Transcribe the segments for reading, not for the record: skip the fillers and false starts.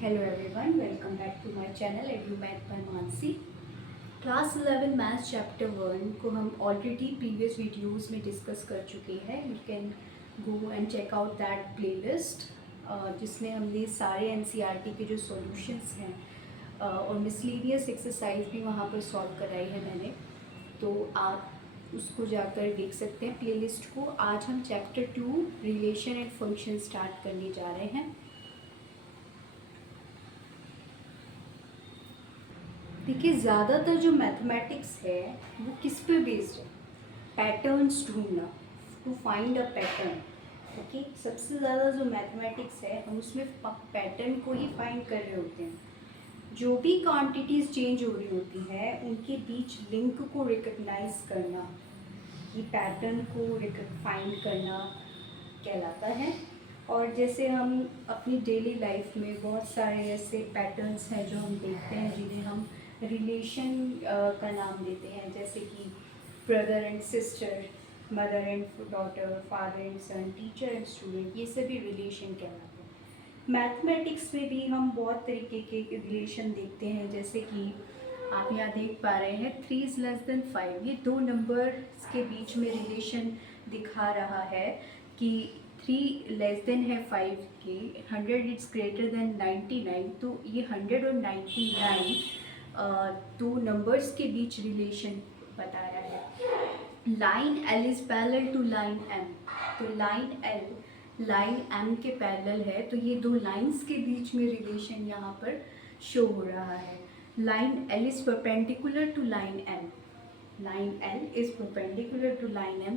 Hello everyone, welcome back to my channel Edumath by Mansi. Class 11 maths chapter 1 को हम already previous videos में discuss कर चुके हैं। You can go and check out that playlist जिसमें हमने सारे एनसीईआरटी के जो सॉल्यूशंस हैं और मिसलेनियस एक्सरसाइज भी वहाँ पर सॉल्व कराई है मैंने, तो आप उसको जाकर देख सकते हैं प्लेलिस्ट को। आज हम chapter 2 relation and function start करने जा रहे हैं। देखिए, ज़्यादातर जो मैथमेटिक्स है वो किस पे बेस्ड है? पैटर्न्स ढूंढना, to find a pattern. Okay, सबसे ज़्यादा जो मैथमेटिक्स है हम उसमें पैटर्न को ही फाइंड कर रहे होते हैं। जो भी क्वांटिटीज़ चेंज हो रही होती है उनके बीच लिंक को रिकग्नाइज करना, ये पैटर्न को फाइंड करना कहलाता है। और जैसे हम अपनी डेली लाइफ में बहुत सारे ऐसे पैटर्न्स हैं जो हम देखते हैं, जिन्हें हम रिलेशन का नाम देते हैं, जैसे कि brother and sister, mother and daughter, father and son, teacher and student, ये सभी रिलेशन कहलाते हैं। मैथमेटिक्स में भी हम बहुत तरीके के रिलेशन देखते हैं, जैसे कि आप यहाँ देख पा रहे हैं 3 इज़ लेस देन 5, ये दो नंबर्स के बीच में रिलेशन दिखा रहा है कि 3 लेस देन है 5 के, 100 इट्स ग्रेटर देन 99, तो ये 100 और 99 दो नंबर्स के बीच रिलेशन बताया है। Line L is parallel to line M, तो लाइन एल लाइन एम के पैरेलल है, तो ये दो लाइंस के बीच में रिलेशन यहाँ पर शो हो रहा है। Line L is perpendicular to line M, line L is perpendicular to line M,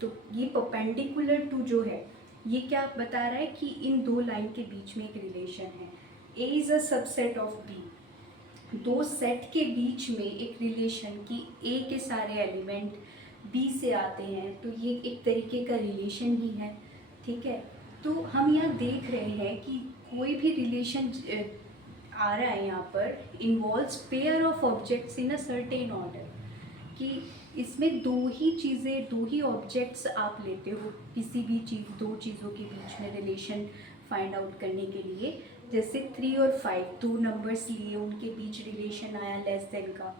तो ये परपेंडिकुलर टू जो है ये क्या बता रहा है कि इन दो लाइन के बीच में एक रिलेशन है। A is a subset of B, दो सेट के बीच में एक रिलेशन कि ए के सारे एलिमेंट बी से आते हैं, तो ये एक तरीके का रिलेशन ही है। ठीक है, तो हम यहाँ देख रहे हैं कि कोई भी रिलेशन आ रहा है यहाँ पर involves pair of objects in a certain order, कि इसमें दो ही चीज़ें, दो ही ऑब्जेक्ट्स आप लेते हो किसी भी चीज़, दो चीज़ों के बीच में रिलेशन फाइंड आउट करने के लिए। जैसे 3 और 5 दो नंबर्स लिए, उनके बीच रिलेशन आया लेस देन का।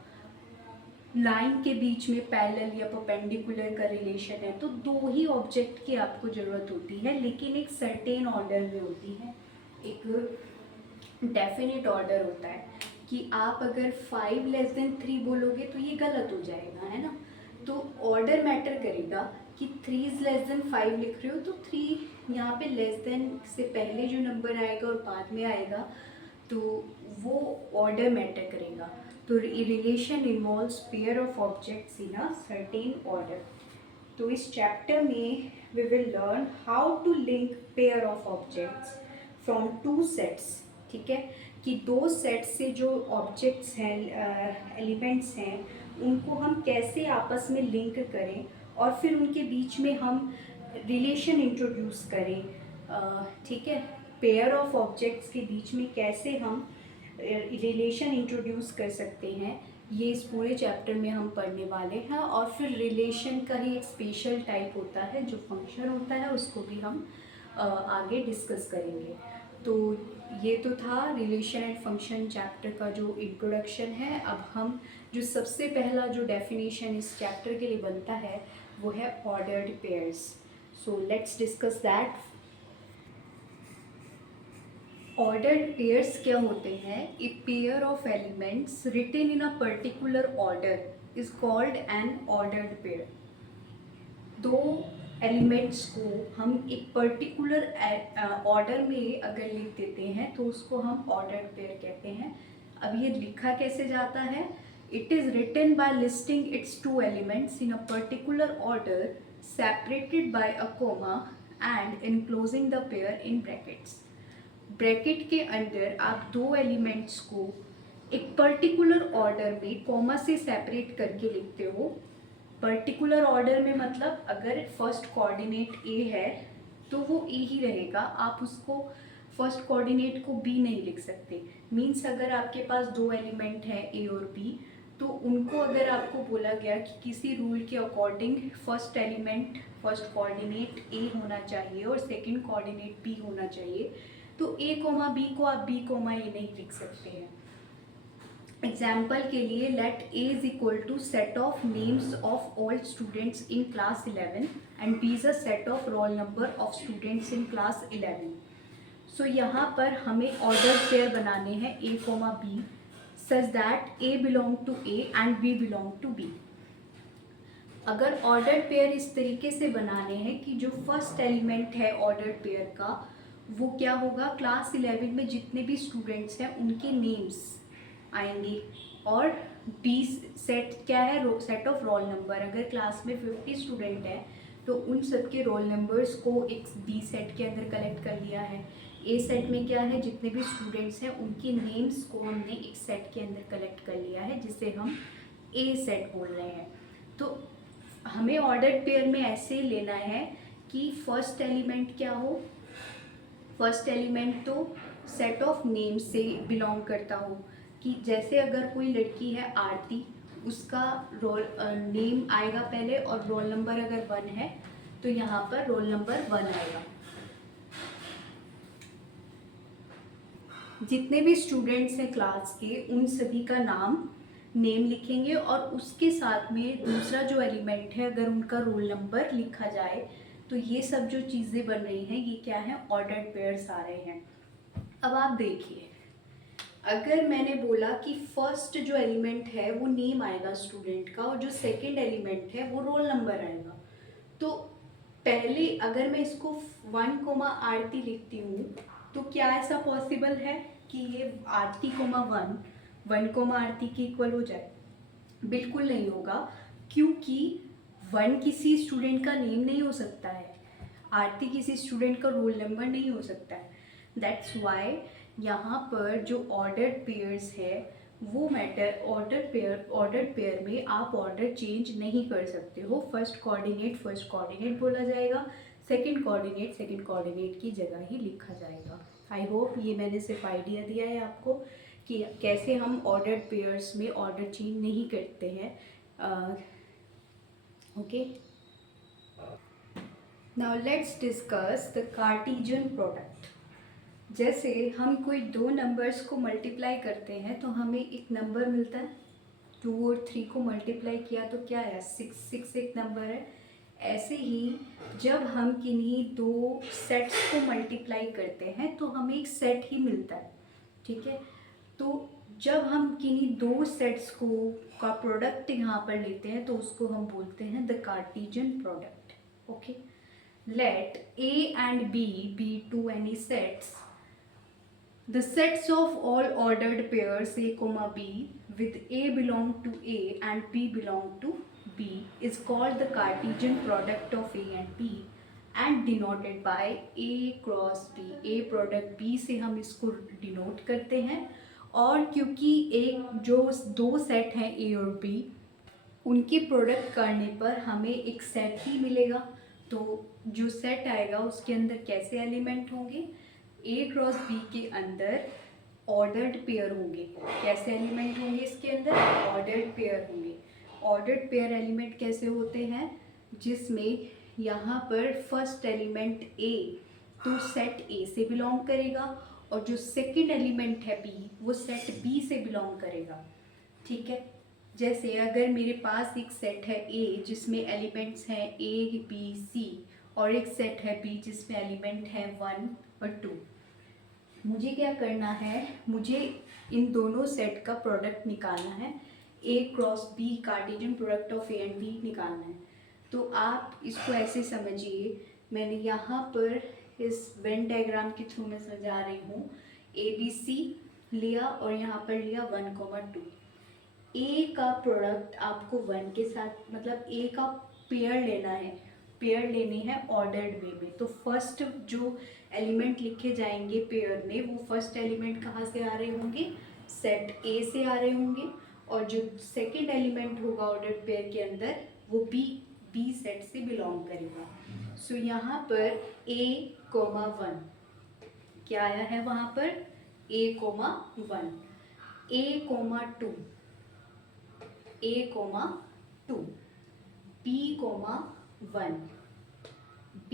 लाइन के बीच में पैरेलल या परपेंडिकुलर का रिलेशन है, तो दो ही ऑब्जेक्ट की आपको ज़रूरत होती है, लेकिन एक सर्टेन ऑर्डर में होती है, एक डेफिनेट ऑर्डर होता है कि आप अगर 5 लेस देन 3 बोलोगे तो ये गलत हो जाएगा, है ना। तो ऑर्डर मैटर करेगा कि 3 इज़ लेस देन 5 लिख रहे हो तो 3 यहाँ पे लेस देन से पहले जो नंबर आएगा और बाद में आएगा, तो वो ऑर्डर मैटर करेगा। तो relation involves pair of objects in a certain order. तो इस चैप्टर में we will learn how to link pair of objects from two sets. ठीक है, कि दो सेट से जो ऑब्जेक्ट्स हैं, एलिमेंट्स हैं, उनको हम कैसे आपस में लिंक करें और फिर उनके बीच में हम रिलेशन इंट्रोड्यूस करें। ठीक है, पेयर ऑफ ऑब्जेक्ट्स के बीच में कैसे हम रिलेशन इंट्रोड्यूस कर सकते हैं, ये इस पूरे चैप्टर में हम पढ़ने वाले हैं। और फिर रिलेशन का ही एक स्पेशल टाइप होता है जो फंक्शन होता है, उसको भी हम आगे डिस्कस करेंगे। तो ये तो था रिलेशन एंड फंक्शन चैप्टर का जो इंट्रोडक्शन है। अब हम जो सबसे पहला जो डेफिनेशन इस चैप्टर के लिए बनता है वो है ordered pairs. So let's discuss that. Ordered pairs क्या होते हैं? A pair of elements written in a particular order is called an ordered pair. दो एलिमेंट्स को हम एक पर्टिकुलर ऑर्डर में अगर लिख देते हैं तो उसको हम ऑर्डर्ड पेयर कहते हैं। अब ये लिखा कैसे जाता है? It is written by listing its two elements in a particular order separated by a comma and enclosing the pair in brackets. Bracket के अंदर आप दो एलिमेंट्स को एक पर्टिकुलर ऑर्डर में कॉमा से सेपरेट करके लिखते हो। पर्टिकुलर ऑर्डर में मतलब अगर फर्स्ट कोऑर्डिनेट ए है तो वो ए ही रहेगा, आप उसको फर्स्ट कोऑर्डिनेट को बी नहीं लिख सकते। मीन्स अगर आपके पास दो एलिमेंट हैं ए और बी, तो उनको अगर आपको बोला गया कि किसी रूल के according first element first coordinate A होना चाहिए और सेकंड कोऑर्डिनेट बी होना चाहिए, तो ए कोमा बी को आप बी कोमा ए नहीं लिख सकते हैं। एग्जाम्पल के लिए let A is equal to set of names of all students in class 11 and B is a set of roll number of students in class 11। So यहाँ पर हमें ऑर्डर पेयर बनाने हैं A comma B such that A belong to A and B belong to B. अगर order pair इस तरीके से बनाने हैं कि जो फर्स्ट एलिमेंट है ऑर्डर पेयर का वो क्या होगा, क्लास 11 में जितने भी स्टूडेंट्स हैं उनके नेम्स आएंगे, और बी सेट क्या है, सेट ऑफ रोल नंबर। अगर क्लास में 50 स्टूडेंट हैं तो उन सबके रोल नंबर्स को एक बी सेट के अंदर कलेक्ट कर लिया है। ए सेट में क्या है, जितने भी स्टूडेंट्स हैं उनके नेम्स को हमने एक सेट के अंदर कलेक्ट कर लिया है जिसे हम ए सेट बोल रहे हैं। तो हमें ऑर्डर पेयर में ऐसे लेना है कि फर्स्ट एलिमेंट क्या हो, फर्स्ट एलिमेंट तो सेट ऑफ नेम से बिलोंग करता हो, कि जैसे अगर कोई लड़की है आरती, उसका रोल नेम आएगा पहले और रोल नंबर अगर 1 है तो यहाँ पर रोल नंबर 1 आएगा। जितने भी स्टूडेंट्स हैं क्लास के उन सभी का नाम नेम लिखेंगे और उसके साथ में दूसरा जो एलिमेंट है अगर उनका रोल नंबर लिखा जाए तो ये सब जो चीज़ें बन रही हैं ये क्या है, ऑर्डर्ड पेयर्स आ रहे हैं। अब आप देखिए, अगर मैंने बोला कि फर्स्ट जो एलिमेंट है वो नेम आएगा स्टूडेंट का और जो सेकंड एलिमेंट है वो रोल नंबर आएगा, तो पहले अगर मैं इसको 1 कोमा आरती लिखती हूँ तो क्या ऐसा पॉसिबल है कि ये आरती कोमा 1 कोमा आरती के इक्वल हो जाए? बिल्कुल नहीं होगा, क्योंकि 1 किसी स्टूडेंट का नेम नहीं हो सकता है, आरती किसी स्टूडेंट का रोल नंबर नहीं हो सकता है। दैट्स वाई यहाँ पर जो ऑर्डर्ड पेयर्स है वो मैटर, ऑर्डर्ड पेयर में आप ऑर्डर चेंज नहीं कर सकते हो। फर्स्ट कोऑर्डिनेट बोला जाएगा, सेकंड कोऑर्डिनेट की जगह ही लिखा जाएगा। आई होप ये मैंने सिर्फ आइडिया दिया है आपको कि कैसे हम ऑर्डर्ड पेयर्स में ऑर्डर चेंज नहीं करते हैं। Okay, now let's discuss the Cartesian product. जैसे हम कोई 2 नंबर्स को मल्टीप्लाई करते हैं तो हमें एक नंबर मिलता है, 2 और 3 को मल्टीप्लाई किया तो क्या है, 6 एक नंबर है। ऐसे ही जब हम किन्हीं 2 सेट्स को मल्टीप्लाई करते हैं तो हमें एक सेट ही मिलता है, ठीक है। तो जब हम किन्हीं 2 सेट्स को का प्रोडक्ट यहाँ पर लेते हैं तो उसको हम बोलते हैं the Cartesian product. Okay, let A and B be 2 any sets. The sets of all ordered pairs A comma B with A belong to A and B belong to B is called the Cartesian product of A and B and denoted by A cross B. A product B से हम इसको denote करते हैं, और क्योंकि एक जो 2 set हैं A और B उनके प्रोडक्ट करने पर हमें एक सेट ही मिलेगा, तो जो सेट आएगा उसके अंदर कैसे एलिमेंट होंगे, ए क्रॉस बी के अंदर ऑर्डर्ड पेयर होंगे। कैसे एलिमेंट होंगे इसके अंदर, ऑर्डर्ड पेयर होंगे। ऑर्डर्ड पेयर एलिमेंट कैसे होते हैं, जिसमें यहाँ पर फर्स्ट एलिमेंट ए तो सेट ए से बिलोंग करेगा और जो सेकंड एलिमेंट है बी वो सेट बी से बिलोंग करेगा, ठीक है। जैसे अगर मेरे पास एक सेट है ए जिसमें एलिमेंट्स हैं ए बी सी और एक सेट है बी जिसमें एलिमेंट है 1 और 2, मुझे क्या करना है, मुझे इन दोनों सेट का प्रोडक्ट निकालना है, A cross B Cartesian product of A and B निकालना है। तो आप इसको ऐसे समझिए, मैंने यहाँ पर इस वेन डायग्राम के थ्रू मैं समझा रही हूँ, ए बी सी लिया और यहाँ पर लिया 1,2। ए का प्रोडक्ट आपको 1 के साथ, मतलब ए का पेयर लेना है, पेयर लेने हैं ऑर्डर्ड वे में। तो फर्स्ट जो एलिमेंट लिखे जाएंगे पेयर में वो फर्स्ट एलिमेंट कहाँ से आ रहे होंगे, सेट ए से आ रहे होंगे, और जो सेकंड एलिमेंट होगा ऑर्डर्ड पेयर के अंदर वो बी सेट से बिलोंग करेगा। सो यहाँ पर A, 1 क्या आया है, वहाँ पर A, 1, A, 2, A, 2, B, 1, B,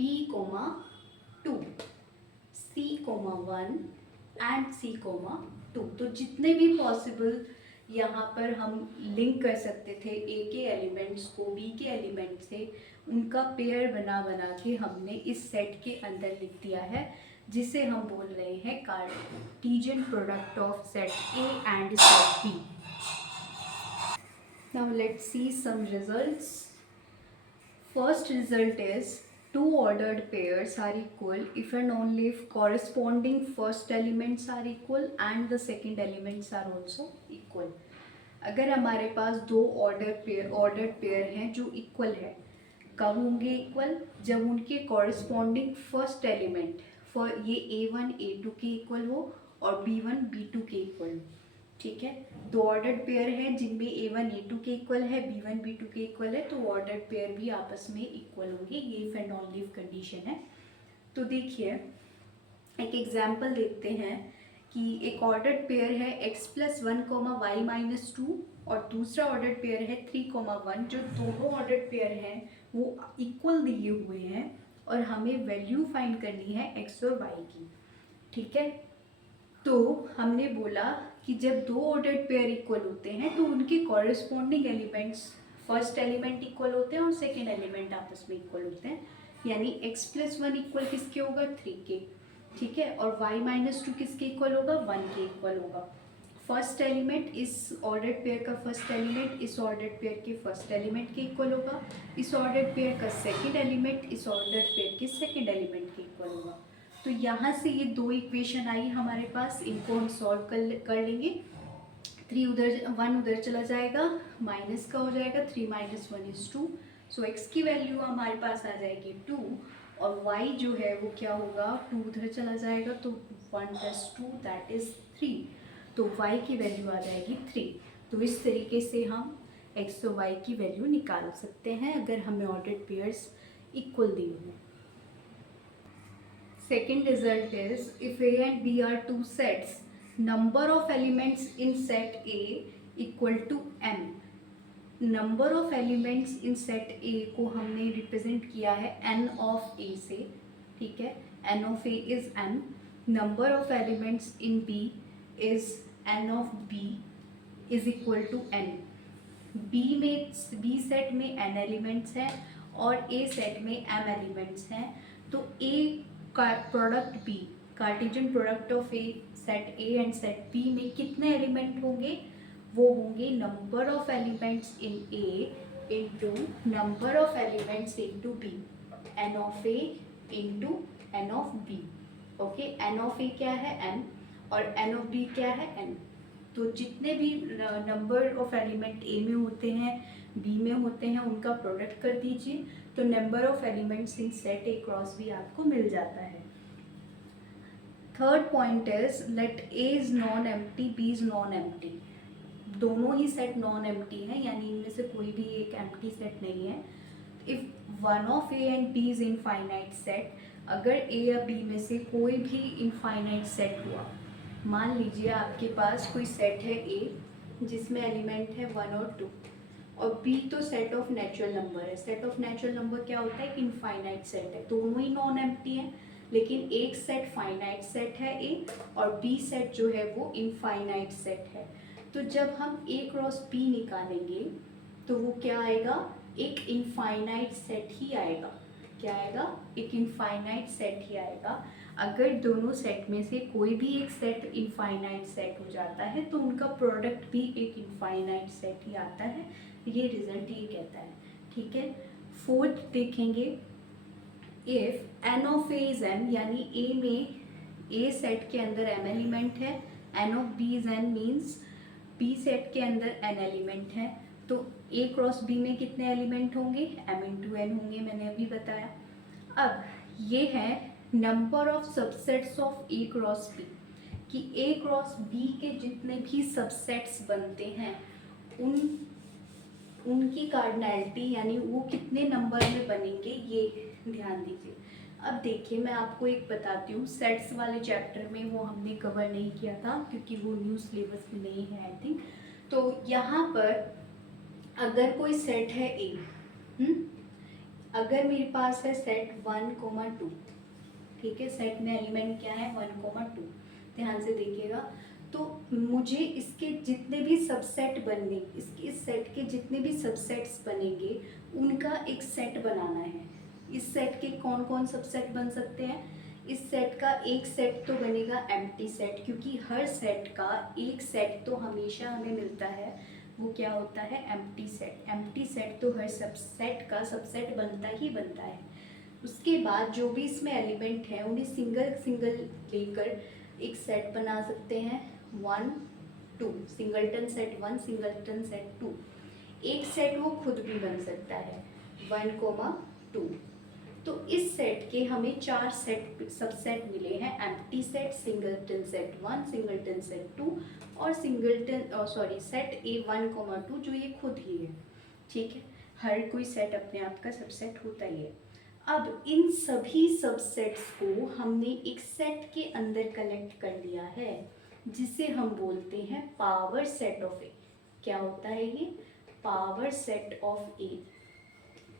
2, C,1 and C,2। तो जितने भी पॉसिबल यहाँ पर हम लिंक कर सकते थे ए के एलिमेंट्स को बी के एलिमेंट से, उनका पेयर बना बना के हमने इस सेट के अंदर लिख दिया है, जिसे हम बोल रहे हैं Cartesian product of set A and set B. Now let's see some results. First result is two ordered pairs are equal if and only if corresponding first elements are equal and the second elements are also equal। अगर हमारे पास दो ordered pair हैं जो equal है, कब होंगे equal? जब उनके कॉरस्पॉन्डिंग फर्स्ट एलिमेंट ये A1 A2 के इक्वल हो और B1 B2 के इक्वल हो। ठीक है, दो ऑर्डर्ड पेयर हैं जिनमें A1 A2 के इक्वल है, B1 B2 के इक्वल है, तो ऑर्डर्ड पेयर भी आपस में इक्वल होंगे। ये if and only if condition है। तो देखिए एक एग्जांपल देखते हैं कि एक ऑर्डर्ड पेयर है x+1, y-2 और दूसरा ऑर्डर्ड पेयर है 3,1। जो दोनों ऑर्डर्ड पेयर हैं वो इक्वल दिए हुए हैं और हमें वैल्यू फाइंड करनी है x और y की। ठीक है, तो हमने बोला कि जब दो ऑर्डर्ड पेयर इक्वल होते हैं तो उनके corresponding elements, first element equal होते हैं और सेकेंड एलिमेंट आपस में इक्वल होते हैं। यानी x+1 इक्वल किसके होगा? 3 के। ठीक है, और y-2 किसके इक्वल होगा? 1 के इक्वल होगा। फर्स्ट एलिमेंट इस ऑर्डर्ड पेयर का फर्स्ट एलिमेंट इस ऑर्डर्ड पेयर के फर्स्ट एलिमेंट के इक्वल होगा, इस ऑर्डर्ड पेयर का सेकेंड एलिमेंट इस ऑर्डर्ड पेयर के सेकेंड एलिमेंट के इक्वल होगा। तो यहाँ से ये दो इक्वेशन आई हमारे पास, इनको हम सॉल्व कर लेंगे। 3 उधर 1 उधर चला जाएगा, माइनस का हो जाएगा, 3 - 1 = 2। सो x की वैल्यू हमारे पास आ जाएगी 2 और y जो है वो क्या होगा? 2 उधर चला जाएगा तो 1 + 2 दैट इज़ 3। तो y की वैल्यू आ जाएगी 3। तो इस तरीके से हम x और y की वैल्यू निकाल सकते हैं अगर हमें ऑर्डर्ड पेयर्स इक्वल दिए हुए। Second result is if A and B are two sets, number of elements in set A equal to m। Number of elements in set A को हमने रिप्रेजेंट किया है n ऑफ A से। ठीक है, n of A is m। Number of elements in B is n of B is equal to n। B set में n elements हैं और A सेट में m एलिमेंट्स हैं। तो A का product B, Cartesian product of a set A and set B में कितने element होंगे? वो होंगे number of elements in A into number of elements into B, n of A into n of B। Okay, n of A क्या है? n और n of B क्या है? n। तो जितने भी नंबर ऑफ एलिमेंट A में होते हैं, B में होते हैं, उनका प्रोडक्ट कर दीजिए तो number of elements in set A cross B आपको मिल जाता है। Third point is let A is non empty, B is non empty. दोनों ही सेट नॉन एम्प्टी हैं, यानी इनमें से कोई भी एक एम्प्टी सेट नहीं है। If one of A and B is infinite set, अगर A या B में से कोई भी इनफाइनाइट सेट हुआ, मान लीजिए आपके पास कोई सेट है A जिसमें एलिमेंट है 1 और 2 और B तो सेट ऑफ नेचुरल नंबर है। सेट ऑफ नेचुरल नंबर क्या होता है? कि इनफाइनाइट सेट है। दोनों ही नॉन एम्प्टी हैं, लेकिन एक सेट फाइनाइट सेट है A और B सेट जो है वो इनफाइनाइट सेट है। तो जब हम A क्रॉस B निकालेंगे तो वो क्या आएगा? एक इनफाइनाइट सेट ही आएगा। क्या आएगा? एक इनफाइनाइट सेट ही आएगा। अगर दोनों सेट में से कोई भी एक सेट इनफाइनाइट सेट हो जाता है तो उनका प्रोडक्ट भी एक इनफाइनाइट सेट ही आता है। ये रिजल्ट ये कहता है। ठीक है, फोर्थ देखेंगे, if n of A is m, यानी A में A सेट के अंदर m एलिमेंट है, n of B is n means B set के अंदर n एलिमेंट है, तो A क्रॉस B में कितने एलिमेंट होंगे? m इंटू n होंगे, मैंने अभी बताया। अब ये है number of subsets of A cross B, कि A क्रॉस B के जितने भी सबसेट्स बनते हैं उनकी कार्डिनैलिटी यानी वो कितने नंबर में बनेंगे, ये ध्यान दीजिए। अब देखिए मैं आपको एक बताती हूँ, सेट्स वाले चैप्टर में वो हमने कवर नहीं किया था क्योंकि वो न्यू सिलेबस में नहीं है आई थिंक। तो यहाँ पर अगर कोई सेट है A, अगर मेरे पास है सेट 1, 2, ठीक है, सेट में एलिमेंट क्या है 1, 2। ध्यान से देखिएगा। तो मुझे इसके जितने भी सबसेट बनने, इस सेट के जितने भी सबसेट्स बनेंगे उनका एक सेट बनाना है। इस सेट के कौन कौन सबसेट बन सकते हैं? इस सेट का एक सेट तो बनेगा एम्प्टी सेट, क्योंकि हर सेट का एक सेट तो हमेशा हमें मिलता है, वो क्या होता है एम्प्टी सेट। एम्प्टी सेट तो हर सबसेट का सबसेट बनता ही बनता है। उसके बाद जो भी इसमें एलिमेंट हैं उन्हें सिंगल सिंगल लेकर एक सेट बना सकते हैं 1, 2, सिंगलटन सेट 1, सिंगलटन सेट 2। एक सेट वो खुद भी बन सकता है 1, 2। तो इस सेट के हमें 4 सेट सबसेट मिले हैं, empty set, singleton set 1, singleton set 2 और सेट ए 1, 2 जो ये खुद ही है। ठीक है, हर कोई सेट अपने आप का सबसेट होता ही है। अब इन सभी सबसेट्स को हमने एक सेट के अंदर कलेक्ट कर लिया है, जिसे हम बोलते हैं पावर सेट ऑफ ए। क्या होता है ये? Power set of A.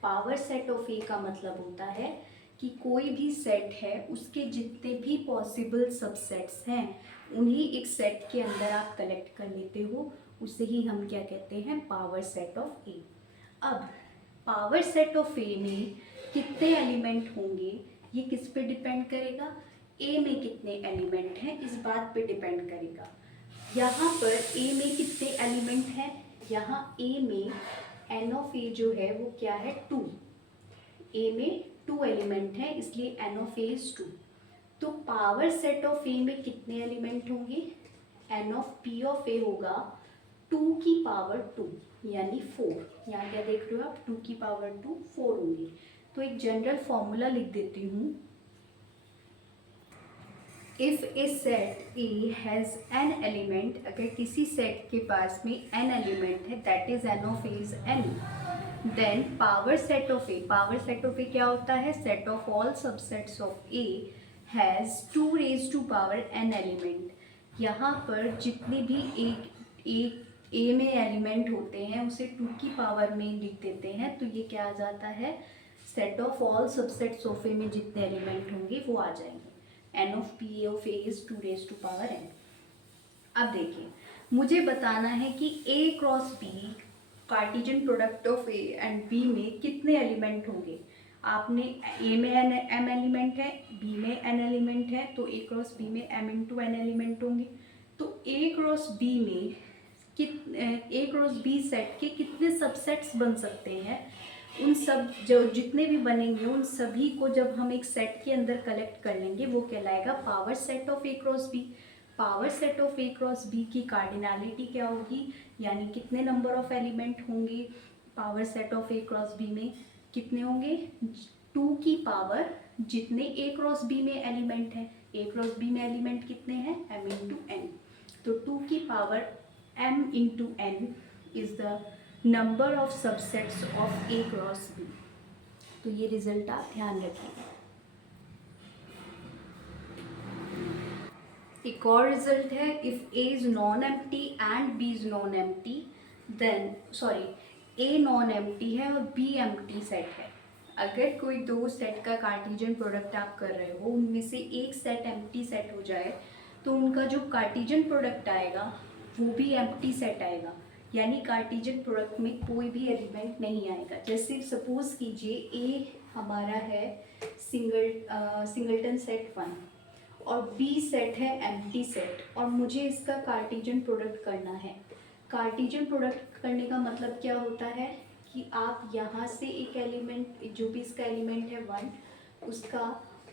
Power set of A का मतलब होता है कि कोई भी सेट है उसके जितने भी पॉसिबल सबसेट्स हैं उन्हें एक सेट के अंदर आप कलेक्ट कर लेते हो, उसे ही हम क्या कहते हैं? पावर सेट ऑफ ए। अब पावर सेट ऑफ ए में कितने एलिमेंट होंगे ये किस पे डिपेंड करेगा? ए में कितने एलिमेंट हैं इस बात पे डिपेंड करेगा। यहाँ पर ए में कितने एलिमेंट हैं? यहाँ ए में एन ऑफ ए जो है वो क्या है 2। ए में 2 एलिमेंट हैं, इसलिए एन ऑफ ए इज 2। तो पावर सेट ऑफ ए में कितने एलिमेंट होंगे? एन ऑफ पी ऑफ ए होगा 2 की पावर 2 यानी 4। यहाँ क्या देख रहे हो आप? 2 की पावर 2 4 होंगी। तो एक जनरल फॉर्मूला लिख देती हूँ। If a set A has n element, अगर किसी सेट के पास में एन एलिमेंट है that is n of A is n, then power set of A, power set of A क्या होता है? Set of all subsets of A has 2 raise to power n element. यहाँ पर जितने भी एक ए में एलिमेंट होते हैं उसे 2 की पावर में लिख देते हैं, तो ये क्या आ जाता है? Set of all subsets of A में जितने एलिमेंट होंगे वो आ जाएंगे। N of P of A is 2 raise to power n. अब देखिए, मुझे बताना है कि A cross B Cartesian product of A and B में कितने एलिमेंट होंगे। आपने ए में एम एलिमेंट है, बी में एन एलिमेंट है, तो ए क्रॉस बी में एम इंटू एन एलिमेंट होंगे। तो ए क्रॉस बी में ए क्रॉस बी सेट के कितने सबसेट्स बन सकते हैं? उन सब जो जितने भी बनेंगे उन सभी को जब हम एक सेट के अंदर कलेक्ट कर लेंगे वो कहलाएगा power set of A cross B. Power set of A cross B की कार्डिनलिटी क्या होगी, यानी कितने नंबर ऑफ एलिमेंट होंगे power set of A cross B में? कितने होंगे? 2 की पावर जितने ए क्रॉस बी में एलिमेंट है। ए क्रॉस बी में एलिमेंट कितने हैं? M into N. तो 2 की power m into N is the number of subsets of A cross B. तो ये रिजल्ट आप ध्यान रखिएगा। एक और रिजल्ट है, if A is non empty and B is non empty then A non empty है और बी एम्प्टी सेट है। अगर कोई 2 सेट का कार्टेशियन प्रोडक्ट आप कर रहे हो, उनमें से एक सेट एम्प्टी सेट हो जाए तो उनका जो कार्टेशियन प्रोडक्ट आएगा वो भी एम्प्टी सेट आएगा, यानी कार्टेशियन प्रोडक्ट में कोई भी एलिमेंट नहीं आएगा। जैसे सपोज कीजिए ए हमारा है सिंगलटन सेट 1 और बी सेट है एम्प्टी सेट, और मुझे इसका कार्टेशियन प्रोडक्ट करना है। कार्टेशियन प्रोडक्ट करने का मतलब क्या होता है कि आप यहाँ से एक एलिमेंट, जो भी इसका एलिमेंट है 1, उसका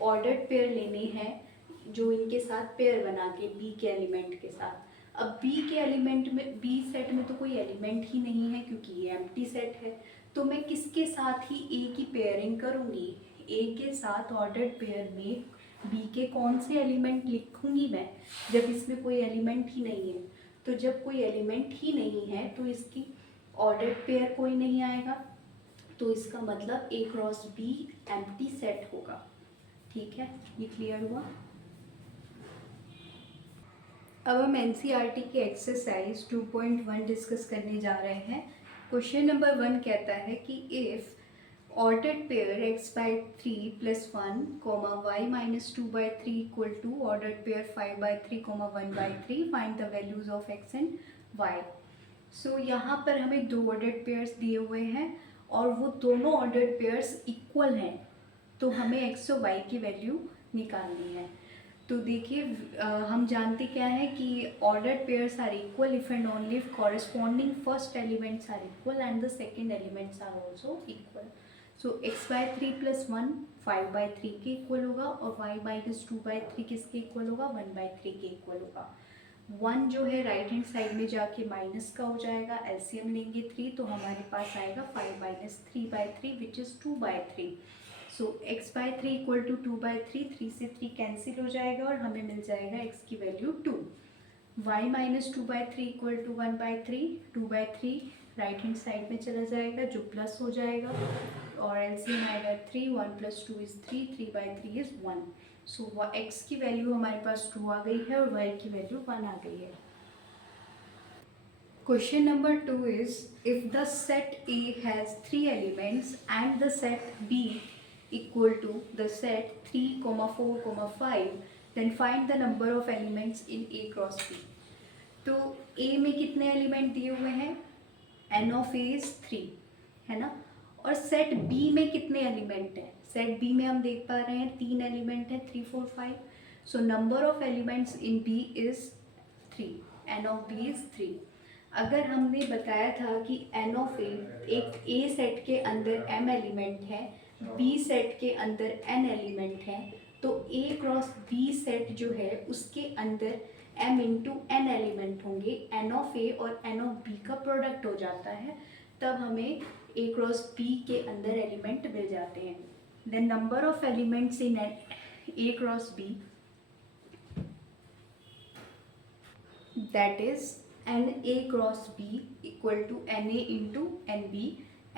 ऑर्डर्ड पेयर लेने हैं जो इनके साथ पेयर बना के बी के एलिमेंट के साथ। अब बी के एलिमेंट में, बी सेट में तो कोई एलिमेंट ही नहीं है क्योंकि ये एम्प्टी सेट है, तो मैं किसके साथ ही ए की पेयरिंग करूँगी? ए के साथ ऑर्डर्ड पेयर में बी के कौन से एलिमेंट लिखूँगी मैं, जब इसमें कोई एलिमेंट ही नहीं है। तो जब कोई एलिमेंट ही नहीं है तो इसकी ऑर्डर्ड पेयर कोई नहीं आएगा, तो इसका मतलब ए क्रॉस बी एम्प्टी सेट होगा। ठीक है, ये क्लियर हुआ। अब हम एनसीईआरटी के एक्सरसाइज 2.1 डिस्कस करने जा रहे हैं। क्वेश्चन नंबर 1 कहता है कि if ordered pair x by 3 plus 1 comma y minus 2 by 3 equal to ordered pair 5 by 3 comma 1 by 3, find the values of x and y. सो यहाँ पर हमें दो ऑर्डर्ड पेयर्स दिए हुए हैं और वो दोनों ऑर्डर्ड पेयर्स इक्वल हैं, तो हमें एक्स और वाई की वैल्यू निकालनी है। तो देखिए हम जानते क्या है कि ordered pairs are equal if and only if corresponding first elements are equal and the second elements are also equal. So x by 3 plus 1 5 by 3 के इक्वल होगा और वाई माइनस 2 बाई 3 किसके इक्वल होगा, 1 बाई 3 के equal होगा। 1 जो है right hand side में जाके माइनस का हो जाएगा, एलसीएम लेंगे 3 तो हमारे पास आएगा 5 minus 3 by 3 which is 2 by 3। So x by 3 equal to 2 by 3, 3 से 3 कैंसिल हो जाएगा और हमें मिल जाएगा x की value 2। y minus 2 by 3 equal to 1 by 3, 2 by 3 right hand side में चला जाएगा जो प्लस हो जाएगा और एलसीएम आएगा 3, 1 plus 2 is 3, 3 by 3 is 1। So x की वैल्यू हमारे पास 2 आ गई है और y की वैल्यू 1 आ गई है। Question number 2 is, if the set A has 3 elements and the set B equal to the set 3, 4, 5, then find the number of elements in A cross B. तो A में कितने एलिमेंट दिए हुए हैं, n of A is 3 है ना, और set B में कितने एलिमेंट हैं, सेट B में हम देख पा रहे हैं 3 एलिमेंट हैं 3, 4, 5। So number of elements in B is 3, n of B is 3। अगर हमने बताया था कि n ऑफ ए एक A सेट के अंदर m एलिमेंट है, B सेट के अंदर n एलिमेंट है, तो A क्रॉस B सेट जो है उसके अंदर m इंटू n एलिमेंट होंगे, n ऑफ A और n ऑफ B का प्रोडक्ट हो जाता है, तब हमें A क्रॉस B के अंदर एलिमेंट मिल जाते हैं। Then number of elements in A cross B, that is NA cross B equal to NA into NB.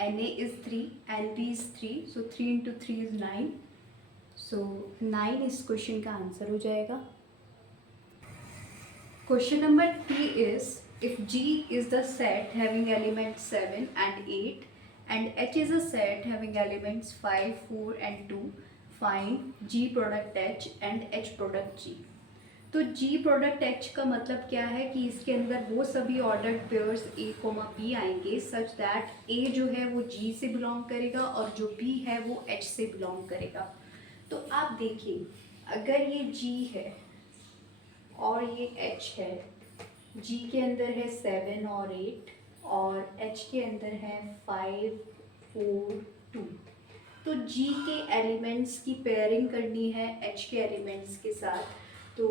NA is 3, NB is 3, so 3 into 3 is 9. So 9 इस क्वेश्चन का answer हो जाएगा। Question number 3 is, if G is the set having elements 7 and 8 and H is a set having elements 5, 4 and 2, find G product H and H product G. तो G product H का मतलब क्या है कि इसके अंदर वो सभी ऑर्डर्ड पेयर्स A, B आएंगे सच दैट A जो है वो G से बिलोंग करेगा और जो B है वो H से बिलोंग करेगा। तो आप देखिए अगर ये G है और ये H है, G के अंदर है 7 और 8 और H के अंदर है 5, 4, 2, तो G के एलिमेंट्स की पेयरिंग करनी है H के एलिमेंट्स के साथ। तो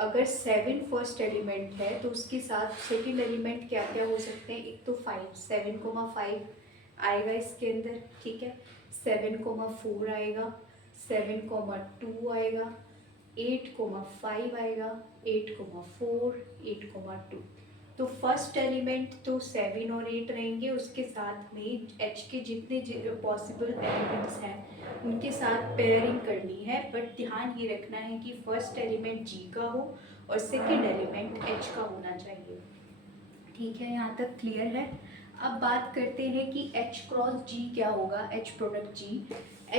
अगर 7 फर्स्ट एलिमेंट है तो उसके साथ सेकंड एलिमेंट क्या क्या हो सकते हैं, एक तो 5, 7, 5 आएगा इसके अंदर, ठीक है, 7, 4 आएगा, 7, 2 आएगा, 8, 5 आएगा, 8, 4, 8, 2। तो फर्स्ट एलिमेंट तो 7 और 8 रहेंगे, उसके साथ में H के जितने पॉसिबल एलिमेंट्स हैं उनके साथ पेयरिंग करनी है, बट ध्यान ये रखना है कि फर्स्ट एलिमेंट G का हो और सेकंड एलिमेंट H का होना चाहिए। ठीक है, यहाँ तक क्लियर है। अब बात करते हैं कि H क्रॉस G क्या होगा, H product G।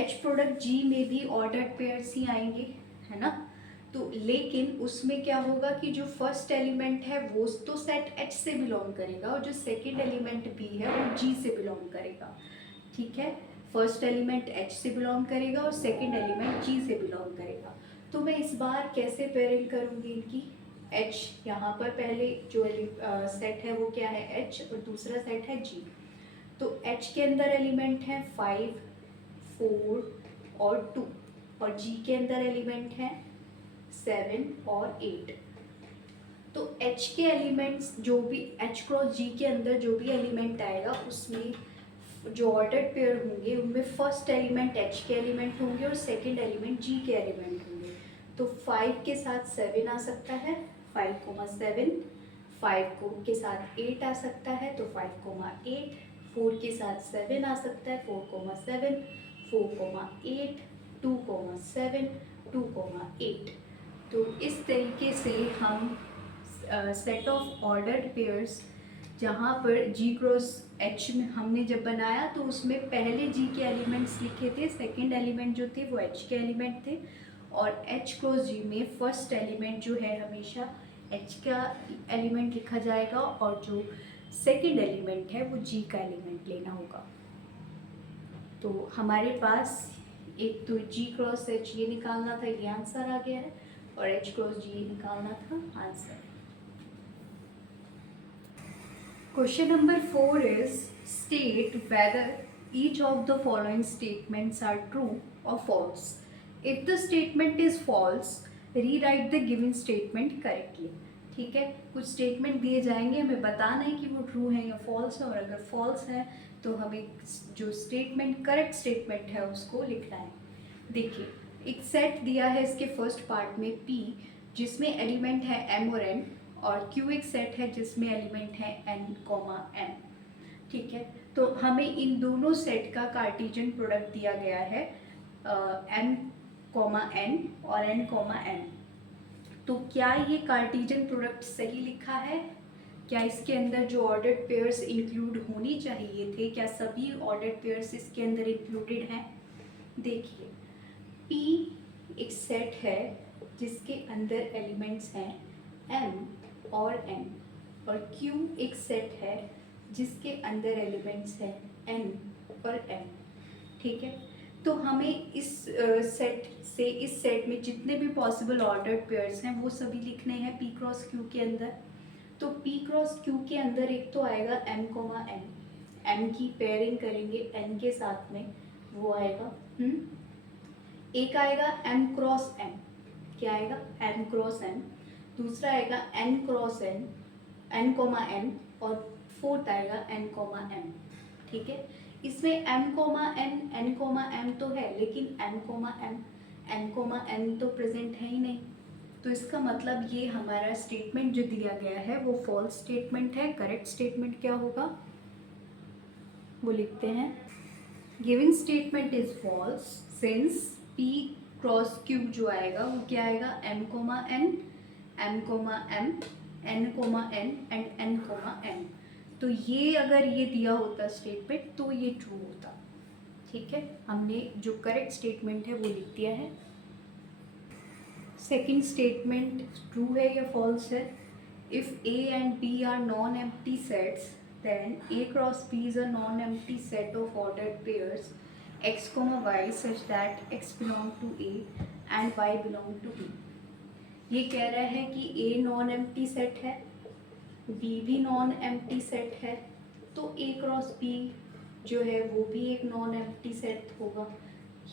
H product G में भी ऑर्डर्ड पेयर्स ही आएंगे, है ना, तो लेकिन उसमें क्या होगा कि जो फर्स्ट एलिमेंट है वो तो सेट H से बिलोंग करेगा और जो सेकंड एलिमेंट B है वो G से बिलोंग करेगा। ठीक है, फर्स्ट एलिमेंट H से बिलोंग करेगा और सेकंड एलिमेंट G से बिलोंग करेगा। तो मैं इस बार कैसे पेयरिंग करूँगी इनकी, H यहाँ पर पहले जो सेट है वो क्या है H और दूसरा सेट है G। तो H के अंदर एलिमेंट है 5, 4 और 2 और G के अंदर एलिमेंट है 7 और 8। तो H के एलिमेंट्स जो भी H क्रॉस G के अंदर जो भी एलिमेंट आएगा उसमें जो ऑर्डर्ड पेयर होंगे उनमें फर्स्ट एलिमेंट H के एलिमेंट होंगे और सेकंड एलिमेंट G के एलिमेंट होंगे। तो 5 के साथ 7 आ सकता है, 5, 7, 5 के साथ 8 आ सकता है तो 5, 8, 4 के साथ 7 आ सकता है, 4, 7, 4, 8, 2, 7, 2, 8। तो इस तरीके से हम सेट ऑफ ऑर्डर्ड पेयर्स जहाँ पर जी क्रॉस एच में हमने जब बनाया तो उसमें पहले जी के एलिमेंट्स लिखे थे, सेकंड एलिमेंट जो थे वो एच के एलिमेंट थे, और एच क्रॉस जी में फर्स्ट एलिमेंट जो है हमेशा एच का एलिमेंट लिखा जाएगा और जो सेकंड एलिमेंट है वो जी का एलिमेंट लेना होगा। तो हमारे पास एक तो जी क्रॉस एच ये निकालना था, ये आंसर आ गया है, और एच क्रॉस जी निकालना था answer. Question number 4 is state whether each of the following statements are true or false. If the statement is false, rewrite the given statement correctly. ठीक है, कुछ स्टेटमेंट दिए जाएंगे, हमें बताना है कि वो ट्रू है या फॉल्स है, और अगर फॉल्स है तो हमें जो स्टेटमेंट करेक्ट स्टेटमेंट है उसको लिखना है। देखिए, एक सेट दिया है इसके फर्स्ट पार्ट में P, जिसमें एलिमेंट है M और N, और Q एक सेट है जिसमें एलिमेंट है N, M। ठीक है, तो हमें इन दोनों सेट का कार्टेशियन प्रोडक्ट दिया गया है M, N और N, M। तो क्या ये कार्टेशियन प्रोडक्ट सही लिखा है? क्या इसके अंदर जो ऑर्डर्ड पेयर्स इंक्लूड होनी चाहिए थे, क्या सभी ऑर्डर्ड पेयर्स इसके अंदर इंक्लूडेड हैं? देखिए, P एक सेट है जिसके अंदर एलिमेंट्स हैं M और N, और Q एक सेट है जिसके अंदर एलिमेंट्स हैं N और M। ठीक है, तो हमें इस सेट से, इस सेट में जितने भी पॉसिबल ऑर्डर्ड पेयर्स हैं वो सभी लिखने हैं P क्रॉस Q के अंदर। तो P क्रॉस Q के अंदर एक तो आएगा M, N, M की पेयरिंग करेंगे N के साथ में, वो आएगा एक आएगा M क्रॉस M, क्या आएगा M क्रॉस M, दूसरा आएगा N क्रॉस N, N, और फोर्थ आएगा N, M। ठीक है, इसमें M, N, M तो है, लेकिन M, N, तो प्रेजेंट है ही नहीं, तो इसका मतलब ये हमारा स्टेटमेंट जो दिया गया है वो फॉल्स स्टेटमेंट है। करेक्ट स्टेटमेंट क्या होगा वो लिखते हैं। Given statement is false since P cross Q जो आएगा वो क्या आएगा M, N, M, M, N, N and N, M। तो ये अगर ये दिया होता स्टेटमेंट तो ये ट्रू होता। ठीक है, हमने जो करेक्ट स्टेटमेंट है वो लिख दिया है। सेकंड स्टेटमेंट ट्रू है या फॉल्स है? If A and B are non empty sets, then A cross B is a non-empty set of ordered pairs x, y such that x belong to A and y belong to B। ये कह रहा है कि A non empty set है, B भी non empty set है, तो A cross B जो है वो भी एक नॉन एम्प्टी सेट होगा।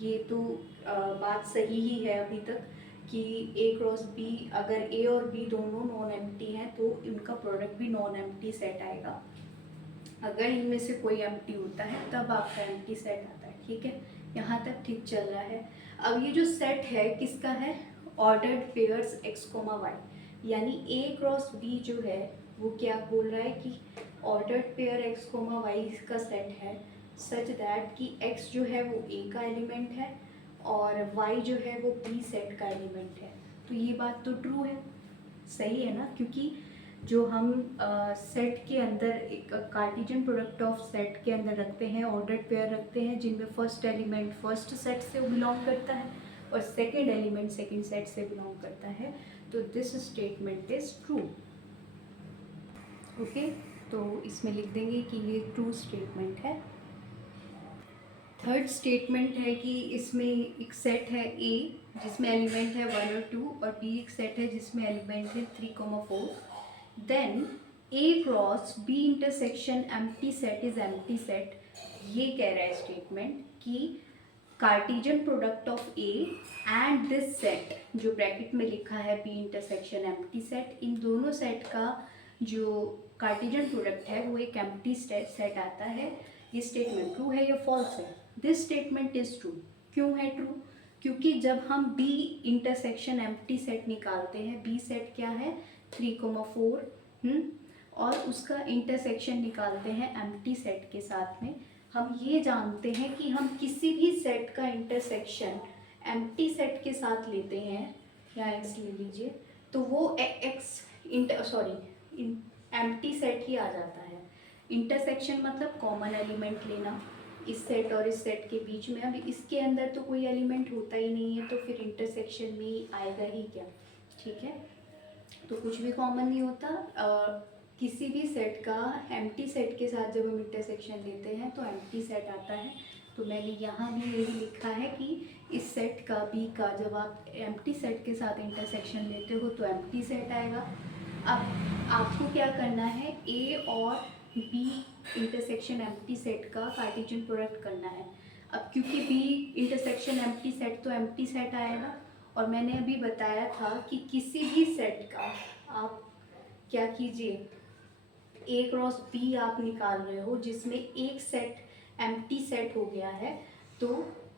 ये तो बात सही ही है अभी तक कि A क्रॉस B, अगर A और B दोनों नॉन एम्प्टी हैं तो इनका प्रोडक्ट भी नॉन एम्प्टी सेट आएगा। अगर इनमें से कोई एम्प्टी होता है तब आपका एम्प्टी सेट आता है। ठीक है, यहाँ तक ठीक चल रहा है। अब ये जो सेट है किसका है? ऑर्डर्ड पेयर्स x, y, यानी A क्रॉस B जो है वो क्या बोल रहा है कि ऑर्डर्ड पेयर x, y का सेट है सच दैट कि x जो है वो A का एलिमेंट है और y जो है वो B सेट का एलिमेंट है। तो ये बात तो ट्रू है, सही है ना, क्योंकि जो हम सेट के अंदर एक कार्टेशियन प्रोडक्ट ऑफ सेट के अंदर रखते हैं, ऑर्डर्ड पेयर रखते हैं जिनमें फर्स्ट एलिमेंट फर्स्ट सेट से बिलोंग करता है और सेकंड एलिमेंट सेकंड सेट से बिलोंग करता है, तो this statement is true. Okay, तो इसमें लिख देंगे कि ये ट्रू स्टेटमेंट है। थर्ड स्टेटमेंट है कि इसमें एक सेट है A जिसमें एलिमेंट है 1 और 2, और B एक सेट है जिसमें एलिमेंट है 3, 4। Then A cross B intersection empty set is empty set. ये कह रहा है स्टेटमेंट कि cartesian product of A and this set, जो ब्रैकेट में लिखा है B इंटरसेक्शन एम्प्टी सेट, इन दोनों सेट का जो कार्टेशियन प्रोडक्ट है वो एक एम्प्टी सेट आता है। ये स्टेटमेंट ट्रू है या फॉल्स है? This statement is true. क्यों है ट्रू? क्योंकि जब हम B इंटरसेक्शन एम्प्टी सेट निकालते हैं, B सेट क्या है 3, 4, और उसका इंटरसेक्शन निकालते हैं एम्प्टी सेट के साथ में, हम ये जानते हैं कि हम किसी भी सेट का इंटरसेक्शन एम्प्टी सेट के साथ लेते हैं, या एक्स ले लीजिए, तो वो एम्प्टी सेट ही आ जाता है। इंटरसेक्शन मतलब कॉमन एलिमेंट लेना इस सेट और इस सेट के बीच में। अब इसके अंदर तो कोई एलिमेंट होता ही नहीं है, तो फिर इंटरसेक्शन में आएगा ही क्या, ठीक है। तो कुछ भी कॉमन नहीं होता। किसी भी सेट का एम्प्टी सेट के साथ जब हम इंटरसेक्शन लेते हैं तो एम्प्टी सेट आता है। तो मैंने यहाँ भी यही लिखा है कि इस सेट का बी का जब आप एम्प्टी सेट के साथ इंटरसेक्शन लेते हो तो एम्प्टी सेट आएगा। अब आपको क्या करना है, ए और बी इंटरसेक्शन एम्प्टी सेट का कार्टेशियन प्रोडक्ट करना है। अब क्योंकि बी इंटरसेक्शन एम्प्टी सेट तो एम्प्टी सेट आएगा, और मैंने अभी बताया था कि किसी भी सेट का आप क्या कीजिए, ए क्रॉस बी आप निकाल रहे हो जिसमें एक सेट एम्प्टी सेट हो गया है, तो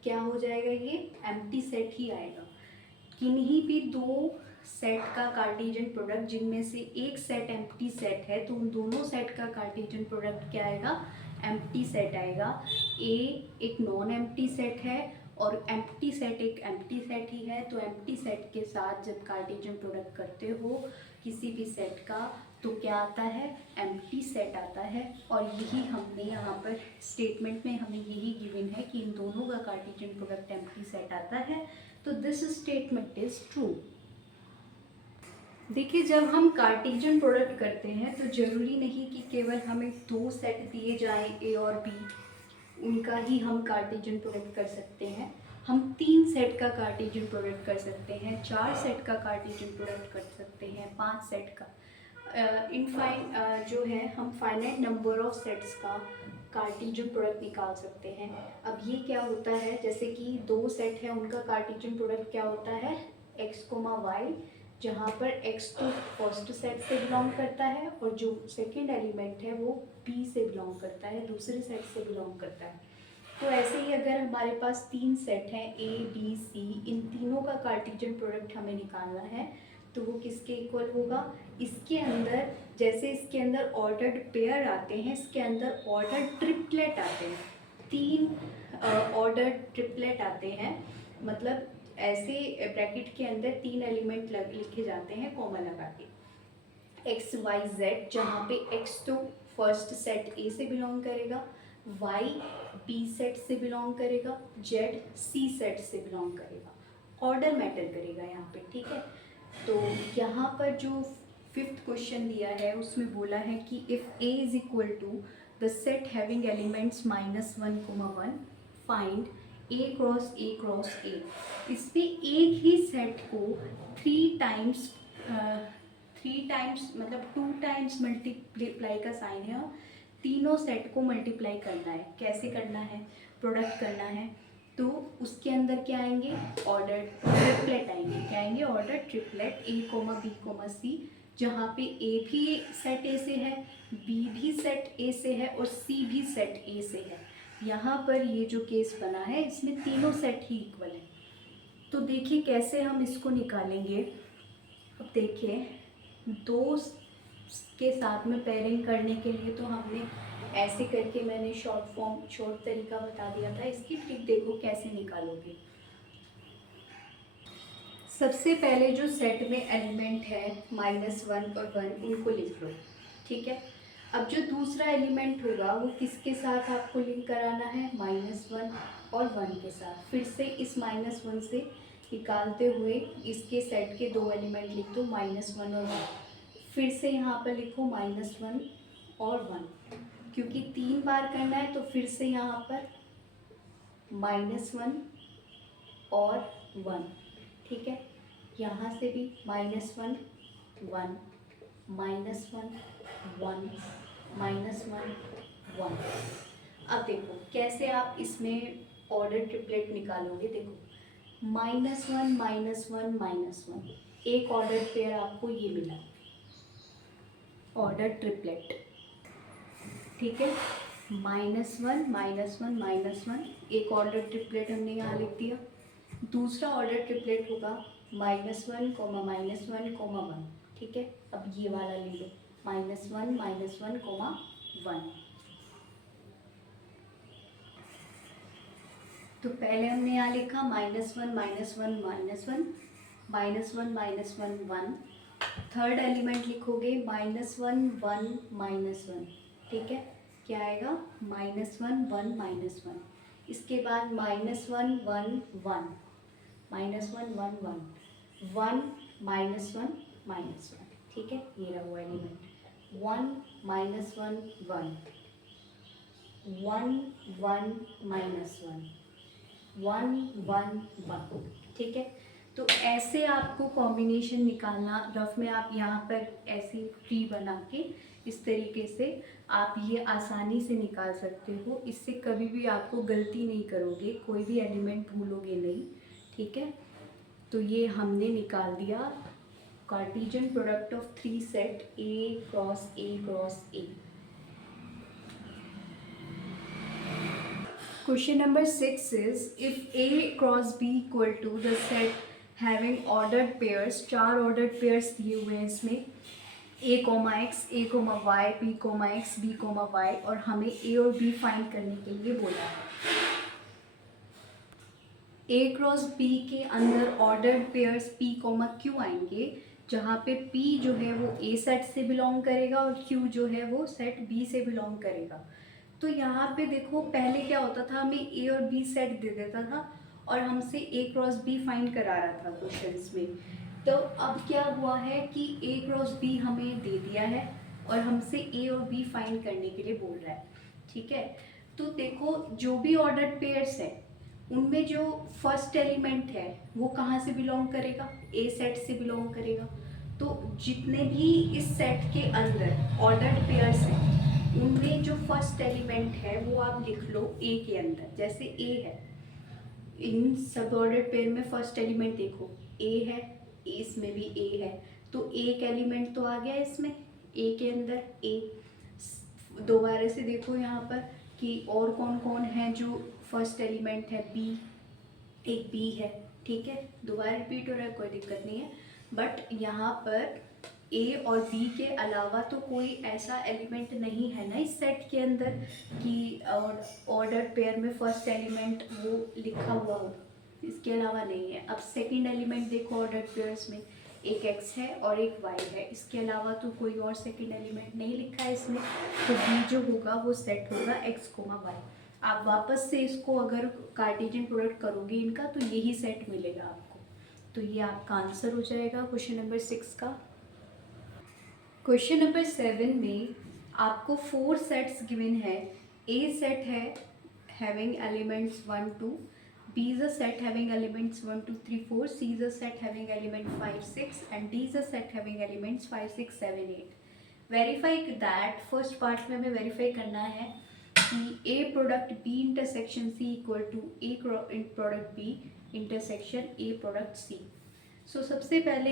क्या हो जाएगा, ये एम्प्टी सेट ही आएगा। किन्हीं भी दो सेट का कार्टेशियन प्रोडक्ट जिनमें से एक सेट एम्प्टी सेट है तो उन दोनों सेट का कार्टेशियन प्रोडक्ट क्या आएगा, एम्प्टी सेट आएगा। ए एक नॉन एम्प्टी सेट है और एम्प्टी सेट एक एम्प्टी सेट ही है, तो एम्प्टी सेट के साथ जब कार्टेशियन प्रोडक्ट करते हो किसी भी सेट का तो क्या आता है, एम्प्टी सेट आता है। और यही हमने यहाँ पर स्टेटमेंट में हमें यही गिवन है कि इन दोनों का कार्टेशियन प्रोडक्ट एम्प्टी सेट आता है, तो दिस स्टेटमेंट इज ट्रू। देखिए, जब हम कार्टेशियन प्रोडक्ट करते हैं तो ज़रूरी नहीं कि केवल हमें दो सेट दिए जाएं ए और बी, उनका ही हम कार्टेशियन प्रोडक्ट कर सकते हैं। हम 3 सेट का कार्टेशियन प्रोडक्ट कर सकते हैं, 4 सेट का कार्टेशियन प्रोडक्ट कर सकते हैं, 5 सेट का। जो है हम फाइनाइट नंबर ऑफ सेट्स का कार्टेशियन प्रोडक्ट निकाल सकते हैं। अब ये क्या होता है, जैसे कि 2 सेट है उनका कार्टेशियन प्रोडक्ट क्या होता है, x, y, जहाँ पर x तो फर्स्ट सेट से बिलोंग करता है और जो सेकेंड एलिमेंट है वो b से बिलोंग करता है, दूसरे सेट से बिलोंग करता है। तो ऐसे ही अगर हमारे पास 3 सेट हैं a, b, c, इन तीनों का कार्टेशियन प्रोडक्ट हमें निकालना है, तो वो किसके इक्वल होगा, इसके अंदर जैसे इसके अंदर ऑर्डर्ड पेयर आते हैं, इसके अंदर ऑर्डर्ड ट्रिपलेट आते हैं। 3 ऑर्डर्ड ट्रिपलेट आते हैं, मतलब ऐसे ब्रैकेट के अंदर 3 एलिमेंट लिखे जाते हैं कॉमन लगा के, एक्स वाई जेड, जहाँ पे एक्स तो फर्स्ट सेट ए से बिलोंग करेगा, वाई बी सेट से बिलोंग करेगा, जेड सी सेट से बिलोंग करेगा। ऑर्डर मैटर करेगा यहाँ पे, ठीक है। तो यहाँ पर जो 5th क्वेश्चन दिया है उसमें बोला है कि if A is equal to the set having elements -1, 1, find A cross A. इसमें एक ही सेट को 3 टाइम्स मतलब 2 टाइम्स मल्टीप्लाई का साइन है और तीनों सेट को मल्टीप्लाई करना है। कैसे करना है, प्रोडक्ट करना है, तो उसके अंदर क्या आएंगे, ऑर्डर ट्रिपलेट आएंगे। क्या आएंगे, order triplet, A B C, जहाँ पे ए भी सेट ए से है, बी भी सेट ए से है और सी भी सेट ए से है। यहाँ पर ये जो केस बना है इसमें तीनों सेट ही इक्वल है। तो देखिए कैसे हम इसको निकालेंगे। अब देखिए, दो के साथ में पेयरिंग करने के लिए तो हमने ऐसे करके मैंने शॉर्ट तरीका बता दिया था। इसकी ट्रिक देखो कैसे निकालोगे। सबसे पहले जो सेट में एलिमेंट है -1 और 1, उनको लिख लो, ठीक है। अब जो दूसरा एलिमेंट होगा वो किसके साथ आपको लिंक कराना है, -1 और 1 के साथ। फिर से इस -1 से निकालते हुए इसके सेट के 2 एलिमेंट लिख दो, -1 और 1। फिर से यहाँ पर लिखो -1 और 1, क्योंकि 3 बार करना है तो फिर से यहाँ पर -1 और 1, ठीक है। यहाँ से भी -1 1 -1 1 -1 1। अब देखो कैसे आप इसमें ऑर्डर ट्रिपलेट निकालोगे। देखो -1 -1 -1, एक ऑर्डर पेयर आपको ये मिला, ऑर्डर ट्रिपलेट, ठीक है। -1 -1 -1, एक ऑर्डर ट्रिपलेट हमने यहाँ लिख दिया। दूसरा ऑर्डर ट्रिपलेट होगा -1 -1 1, ठीक है। अब ये वाला ले लो, -1 -1 1। तो पहले हमने यहाँ लिखा -1 -1 -1 -1 -1 -1 1, थर्ड एलिमेंट लिखोगे -1 1 -1, ठीक है। क्या आएगा? -1 1 -1। इसके बाद -1 1 1 -1 1 1 1 -1 -1, ठीक है। ये रहा वो एलिमेंट 1 -1 1 1 1 -1 1 1 1, ठीक है। तो ऐसे आपको कॉम्बिनेशन निकालना, रफ में आप यहाँ पर ऐसी ट्री बना के इस तरीके से आप ये आसानी से निकाल सकते हो। इससे कभी भी आपको गलती नहीं करोगे, कोई भी एलिमेंट भूलोगे नहीं, ठीक है। तो ये हमने निकाल दिया Cartesian product of 3 set A cross A cross A। Question number 6 is if A cross B equal to the set having ordered pairs, 4 ordered pairs दिए हुए हैं इसमें A, X, A, Y, B, X, B, Y, और हमें A और B find करने के लिए बोला है। A क्रॉस B के अंदर ऑर्डर्ड पेयर्स P, Q आएंगे, जहाँ पे P जो है वो A सेट से बिलोंग करेगा और Q जो है वो सेट B से बिलोंग करेगा। तो यहाँ पे देखो पहले क्या होता था, हमें A और B सेट दे देता था और हमसे A क्रॉस B फाइंड करा रहा था क्वेश्चंस में। तो अब क्या हुआ है कि A क्रॉस B हमें दे दिया है और हमसे A और B फाइंड करने के लिए बोल रहा है, ठीक है। तो देखो जो भी ऑर्डर्ड पेयर्स है उनमें जो फर्स्ट एलिमेंट है वो कहाँ से बिलोंग करेगा? A सेट से बिलोंग करेगा। तो जितने भी इस सेट के अंदर ऑर्डर्ड पेयर्स हैं उनमें जो फर्स्ट एलिमेंट है वो आप लिख लो A के अंदर। जैसे A है, इन सब ऑर्डर्ड पेयर में फर्स्ट एलिमेंट देखो A है, इसमें भी A है, तो एक एलिमेंट तो आ गया इसमें A के अंदर A। दोबारा से देखो यहाँ पर कि और कौन कौन है जो फर्स्ट एलिमेंट है B, एक B है, ठीक है। दोबारा रिपीट हो रहा है, कोई दिक्कत नहीं है, बट यहाँ पर A और B के अलावा तो कोई ऐसा एलिमेंट नहीं है ना इस सेट के अंदर कि ऑर्डर पेयर में फर्स्ट एलिमेंट वो लिखा हुआ हो, इसके अलावा नहीं है। अब सेकंड एलिमेंट देखो ऑर्डर पेयर्स में एक x है और एक y है, इसके अलावा तो कोई और सेकंड एलिमेंट नहीं लिखा है इसमें, तो B जो होगा वो सेट होगा x, y। आप वापस से इसको अगर कार्टेशियन प्रोडक्ट करोगे इनका तो यही सेट मिलेगा आपको। तो ये आपका आंसर हो जाएगा क्वेश्चन नंबर 6 का। क्वेश्चन नंबर 7 में आपको 4 सेट्स गिवन है। A सेट है having elements 1 2, B is a set having elements 1 2 3 4, C is a set having element 5 6, and D is a set having elements 5 6 7 8। Verify that, first part में हमें verify करना है कि A product B intersection C equal to A product B intersection A product C। So सबसे पहले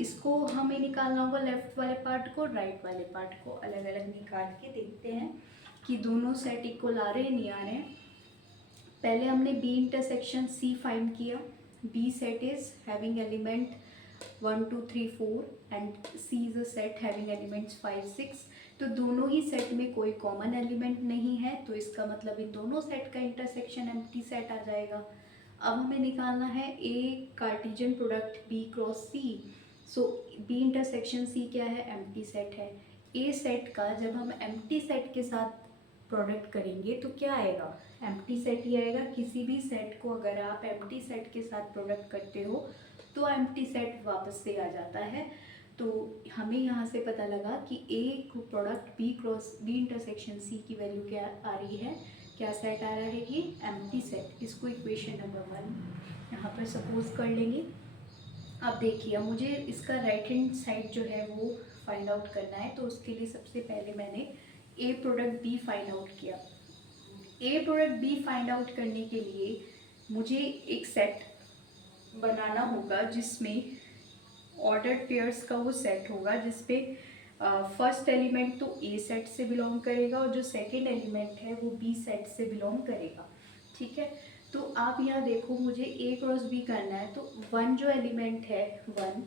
इसको हमें निकालना होगा, लेफ्ट वाले पार्ट को राइट वाले पार्ट को अलग अलग निकाल के देखते हैं कि दोनों सेट इक्वल आ रहे हैं नहीं आ रहे हैं। पहले हमने B इंटरसेक्शन C फाइंड किया। B set is having element 1 2 3 4 and C is a set having elements 5 6। तो दोनों ही सेट में कोई कॉमन एलिमेंट नहीं है, तो इसका मतलब इन दोनों सेट का इंटरसेक्शन एम्प्टी सेट आ जाएगा। अब हमें निकालना है A Cartesian product B cross C। So B intersection C क्या है? एम्प्टी सेट है। A सेट का जब हम एम्प्टी सेट के साथ प्रोडक्ट करेंगे तो क्या आएगा? एम्प्टी सेट ही आएगा। किसी भी सेट को अगर आप एम्प्टी सेट के साथ प्रोडक्ट करते हो तो एम्प्टी सेट वापस से आ जाता है। तो हमें यहाँ से पता लगा कि A product B cross B intersection C की वैल्यू क्या आ रही है, क्या सेट आ रहा है? ये एम्प्टी सेट। इसको इक्वेशन नंबर 1 यहाँ पर सपोज कर लेंगे। अब देखिए मुझे इसका राइट हैंड साइड जो है वो फाइंड आउट करना है, तो उसके लिए सबसे पहले मैंने A product B find out किया। A product B find out करने के लिए मुझे एक सेट बनाना होगा जिसमें ऑर्डर्ड पेयर्स का वो सेट होगा जिसपे फर्स्ट एलिमेंट तो A सेट से बिलोंग करेगा और जो सेकंड एलिमेंट है वो B सेट से बिलोंग करेगा, ठीक है। तो आप यहाँ देखो मुझे A क्रॉस B करना है, तो 1 जो एलिमेंट है 1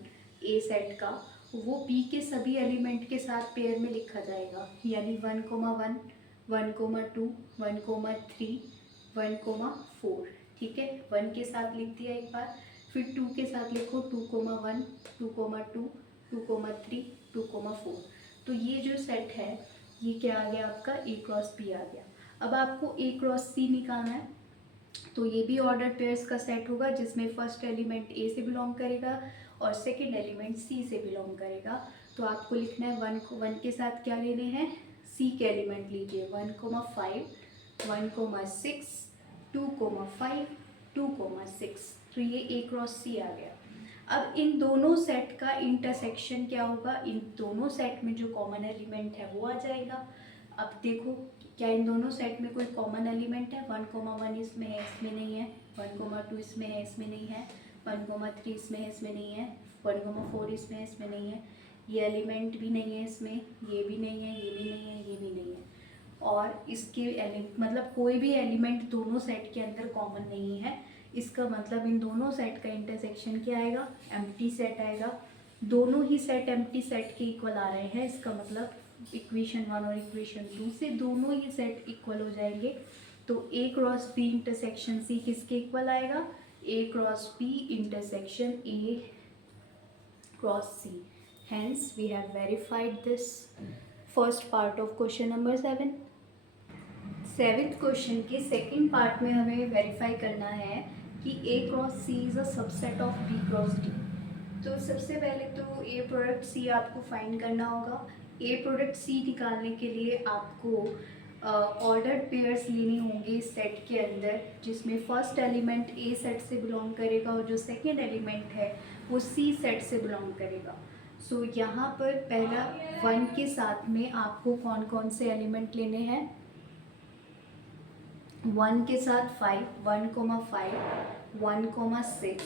A सेट का वो B के सभी एलिमेंट के साथ पेयर में लिखा जाएगा, यानी 1 1 1 2 1 3 1 4, ठीक है। 1 के साथ लिख दिया एक बार, फिर 2 के साथ लिखो 2,1, 2,2, 2,3, 2,4। तो ये जो सेट है ये क्या आ गया आपका A क्रॉस B आ गया। अब आपको A क्रॉस C निकालना है, तो ये भी ऑर्डर पेयर्स का सेट होगा जिसमें फर्स्ट एलिमेंट A से बिलोंग करेगा और सेकंड एलिमेंट C से बिलोंग करेगा। तो आपको लिखना है 1 के साथ क्या लेने हैं, C के एलिमेंट लीजिए 1,5, 1,6, 2,5, 2,6। तो ये A क्रॉस C आ गया। अब इन दोनों सेट का इंटरसेक्शन क्या होगा, इन दोनों सेट में जो कॉमन एलिमेंट है वो आ जाएगा। अब देखो क्या इन दोनों सेट में कोई कॉमन एलिमेंट है, 1,1 इसमें है इसमें नहीं है, 1,2 इसमें है इसमें नहीं है, 1,3 इसमें है इसमें नहीं है, 1,4 इसमें है इसमें नहीं है, ये एलिमेंट भी नहीं है इसमें, ये भी नहीं है, ये भी नहीं है, ये भी नहीं है। और इसके मतलब कोई भी एलिमेंट दोनों सेट के अंदर कॉमन नहीं है। इसका मतलब इन दोनों सेट का इंटरसेक्शन क्या आएगा, एम्प्टी सेट आएगा। दोनों ही सेट एम्प्टी सेट के इक्वल आ रहे हैं, इसका मतलब इक्वेशन 1 और इक्वेशन 2 से दोनों ही सेट इक्वल हो जाएंगे। तो A cross B intersection C किसके इक्वल आएगा, A cross B intersection A cross C। Hence we have verified this first part of question number 7। Seventh question के सेकंड पार्ट में हमें वेरीफाई करना है कि A cross C is a subset of B cross D। तो सबसे पहले तो A प्रोडक्ट C आपको फाइंड करना होगा। A प्रोडक्ट C निकालने के लिए आपको ऑर्डर्ड पेयर्स लेने होंगे सेट के अंदर, जिसमें फर्स्ट एलिमेंट A सेट से बिलोंग करेगा और जो सेकेंड एलिमेंट है वो C सेट से बिलोंग करेगा। सो यहाँ पर पहला 1 के साथ में आपको कौन कौन से एलिमेंट लेने हैं, 1 के साथ 5, 1,5, 1,6,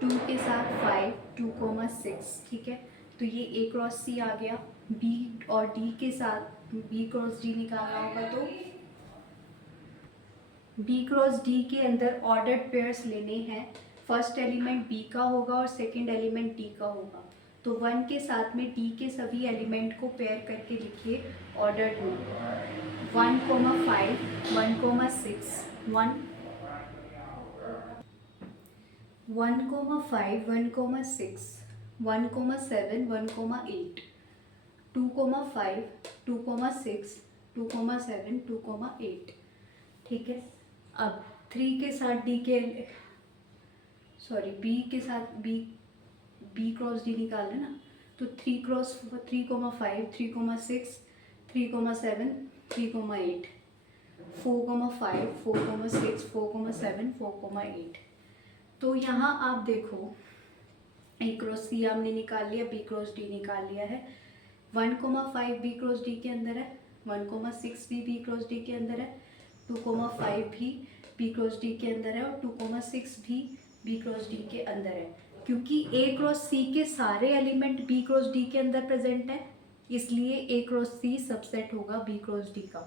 2 के साथ 5, 2,6। ठीक है, तो ये A क्रॉस C आ गया। B और D के साथ B क्रॉस D निकालना होगा, तो B क्रॉस D के अंदर ऑर्डर्ड पेयर्स लेने हैं। फर्स्ट एलिमेंट B का होगा और सेकंड एलिमेंट D का होगा। तो 1 के साथ में D के सभी एलिमेंट को पेयर करके लिखिए ऑर्डर्ड में, 1,5, 1,6, 1,5, 1,6, 1,7, 1,8, 2,5, 2,6, 2,7, 2,8। ठीक है, अब 3 के साथ B के साथ B क्रॉस D निकाल लेना, तो 3 क्रॉस 3,5, 3,6, 3,7, 3,8, 4,5, 4,6, 4,7, 4,8। तो यहाँ आप देखो A क्रॉस C हमने निकाल लिया, B क्रॉस D निकाल लिया है। 1,5 B क्रॉस D के अंदर है, 1,6 भी B क्रॉस D के अंदर है, 2,5 भी B क्रॉस D के अंदर है और 2,6 भी B क्रॉस D के अंदर है। क्योंकि A क्रॉस C के सारे एलिमेंट B क्रॉस D के अंदर प्रेजेंट है, इसलिए A क्रॉस C सबसेट होगा B क्रॉस D का।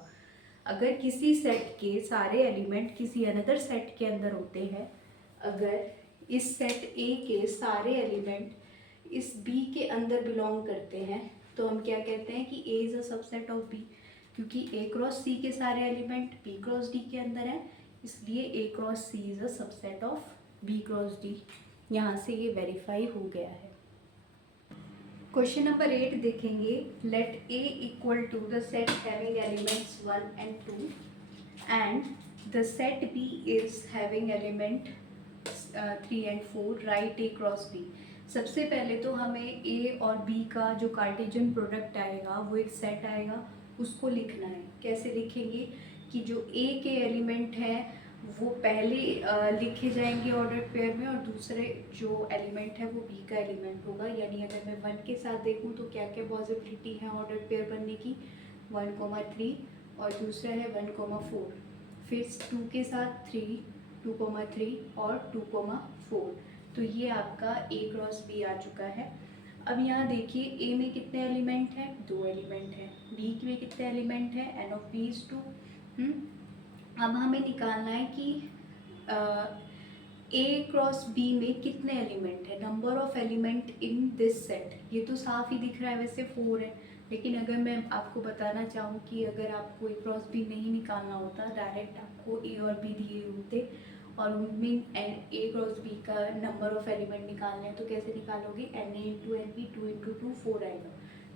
अगर किसी सेट के सारे एलिमेंट किसी अनदर सेट के अंदर होते हैं, अगर इस सेट A के सारे एलिमेंट इस B के अंदर बिलोंग करते हैं, तो हम क्या कहते हैं कि A is a subset of B। क्योंकि A क्रॉस C के सारे एलिमेंट B क्रॉस D के अंदर हैं, इसलिए A cross C is a subset of B cross D। यहाँ से ये वेरीफाई हो गया है। क्वेश्चन नंबर 8 देखेंगे, let A equal to the set having elements 1 and 2 and the set B is having element 3 and 4, write A cross B। सबसे पहले तो हमें A और B का जो कार्टेशियन प्रोडक्ट आएगा वो एक सेट आएगा, उसको लिखना है। कैसे लिखेंगे कि जो A के एलिमेंट हैं वो पहले लिखे जाएंगे ऑर्डर पेयर में और दूसरे जो एलिमेंट है वो B का एलिमेंट होगा। यानी अगर मैं 1 के साथ देखूं तो क्या क्या पॉसिबिलिटी है ऑर्डर पेयर बनने की, 1,3 और दूसरा है 1,4। फिर 2 के साथ 3, 2,3 और 2,4। तो ये आपका A क्रॉस B आ चुका है। अब यहाँ देखिए A में कितने एलिमेंट हैं, 2 एलिमेंट हैं। B में कितने एलिमेंट हैं, n of B is 2। अब हमें निकालना है कि A क्रॉस B में कितने एलिमेंट है, number of element in this set. ये तो साफ ही दिख रहा है, वैसे 4 है। लेकिन अगर मैं आपको बताना चाहूँ कि अगर आपको A क्रॉस B नहीं निकालना होता, डायरेक्ट आपको A और B दिए होते और उनमें ए क्रॉस बी का नंबर ऑफ एलिमेंट निकालने हैं तो कैसे निकालोगे, n A into n B, 2 into 2 4 आएगा,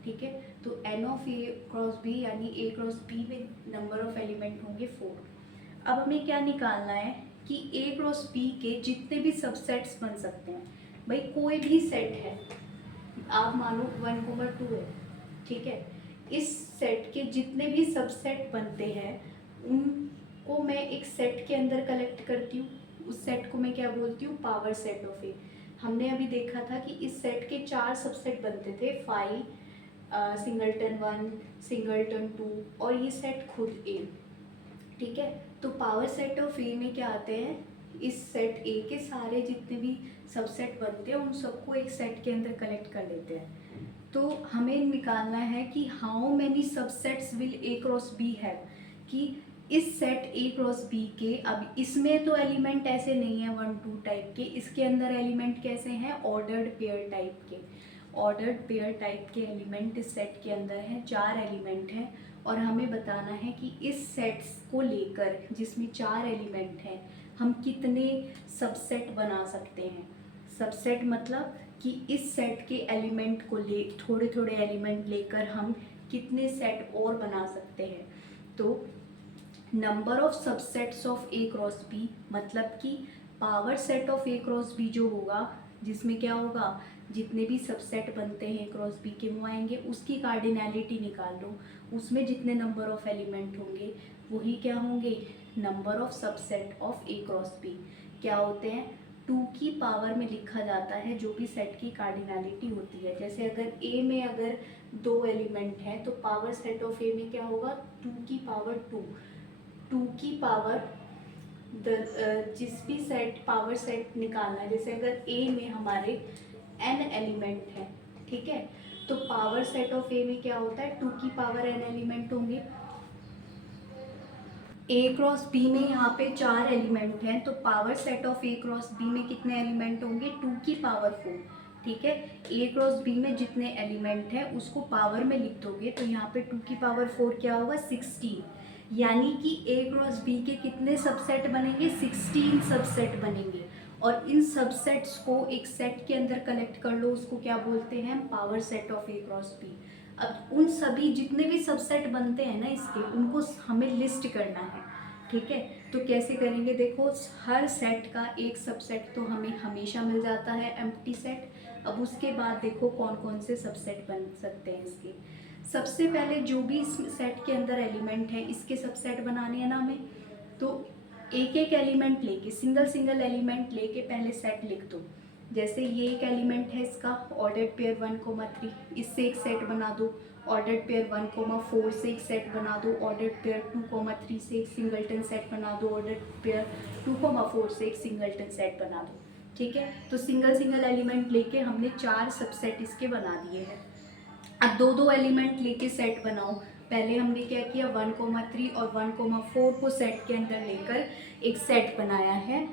ठीक है। तो n of A cross B यानी ए क्रॉस बी में नंबर ऑफ एलिमेंट होंगे 4। अब हमें क्या निकालना है कि ए क्रॉस बी के जितने भी सबसेट्स बन सकते हैं, भाई कोई भी सेट है, आप मानो 1,2 है, ठीक है, इस सेट के जितने भी सबसेट बनते हैं उनको मैं एक सेट के अंदर कलेक्ट करती हूँ, उस सेट को मैं क्या बोलती हूँ, पावर सेट ऑफ ए। हमने अभी देखा था कि इस सेट के 4 सबसेट बनते थे, 5, सिंगलटन 1, सिंगलटन 2 और ये सेट खुद ए, ठीक है। तो पावर सेट ऑफ ए में क्या आते हैं, इस सेट ए के सारे जितने भी सबसेट बनते हैं उन सबको एक सेट के अंदर कलेक्ट कर लेते हैं। तो हमें निकालना है कि how many subsets will A cross B have, कि इस सेट ए क्रॉस बी के, अब इसमें तो एलिमेंट ऐसे नहीं है 1 2 टाइप के, इसके अंदर एलिमेंट कैसे हैं, ऑर्डर्ड पेयर टाइप के। ऑर्डर्ड पेयर टाइप के एलिमेंट इस सेट के अंदर हैं, 4 एलिमेंट हैं और हमें बताना है कि इस सेट्स को लेकर जिसमें 4 एलिमेंट हैं हम कितने सबसेट बना सकते हैं। सबसेट मतलब कि इस सेट के एलिमेंट को ले, थोड़े थोड़े एलिमेंट लेकर हम कितने सेट और बना सकते हैं। तो number of subsets of A cross B मतलब कि power set of A cross B जो होगा, जिसमें क्या होगा, जितने भी सबसेट बनते हैं क्रॉस बी के वो आएंगे, उसकी कार्डिनैलिटी निकाल लो, उसमें जितने नंबर ऑफ एलिमेंट होंगे वही क्या होंगे, number of subset of A cross B क्या होते हैं, 2 की पावर में लिखा जाता है जो भी सेट की कार्डिनैलिटी होती है। जैसे अगर ए में अगर 2 एलिमेंट हैं तो पावर सेट ऑफ ए में क्या होगा, 2 की पावर 2, 2 की पावर जिस भी सेट पावर सेट निकालना है, जैसे अगर ए में हमारे n एलिमेंट है, ठीक है, तो पावर सेट ऑफ ए में क्या होता है, 2 की पावर n एलिमेंट होंगे। ए क्रॉस बी में यहाँ पे 4 एलिमेंट हैं तो power set of A cross B में कितने एलिमेंट होंगे, 2 की पावर 4, ठीक है। ए क्रॉस बी में जितने एलिमेंट हैं उसको पावर में लिख दोगे तो यहाँ पे 2 की पावर 4 क्या होगा, 16, यानी कि ए क्रॉस बी के कितने सबसेट बनेंगे, 16 सबसेट बनेंगे। और इन सबसेट्स को एक सेट के अंदर कलेक्ट कर लो, उसको क्या बोलते हैं, power set of A cross B. अब उन सभी जितने भी सबसेट बनते हैं ना इसके, उनको हमें लिस्ट करना है, ठीक है। तो कैसे करेंगे, देखो हर सेट का एक सबसेट तो हमें हमेशा मिल जाता है, एम्प्टी सेट। अब उसके बाद देखो कौन कौन से सबसेट बन सकते हैं इसके। सबसे पहले जो भी इस सेट के अंदर एलिमेंट है इसके सबसेट बनाने हैं ना हमें, तो एक एक एलिमेंट लेके, सिंगल सिंगल एलिमेंट लेके पहले सेट लिख दो। जैसे ये एक एलिमेंट है इसका ऑर्डर्ड पेयर 1,3, इससे एक सेट बना दो। ऑर्डर्ड पेयर 1,4 से एक सेट बना दो। ऑर्डर्ड पेयर 2,3 से एक सिंगलटन सेट बना दो। ऑर्डर्ड पेयर 2,4 से एक सिंगलटन सेट बना दो, ठीक है। तो सिंगल सिंगल एलिमेंट लेके हमने 4 सबसेट इसके बना दिए हैं। अब 2-2 एलिमेंट लेके सेट बनाओ। पहले हमने क्या किया, 1,3 और 1,4 को सेट के अंदर लेकर एक सेट बनाया है।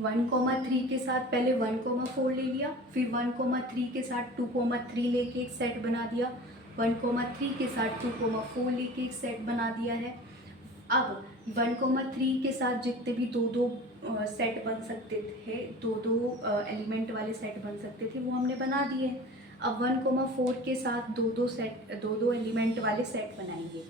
1,3 के साथ पहले 1,4 ले लिया, फिर 1,3 के साथ 2,3 लेके एक सेट बना दिया, 1,3 के साथ 2,4 लेके एक सेट बना दिया है। अब 1,3 के साथ जितने भी 2-2 सेट बन सकते थे, 2-2 एलिमेंट वाले सेट बन सकते थे वो हमने बना दिए। अब 1,4 के साथ 2-2 एलिमेंट वाले सेट बनाएंगे।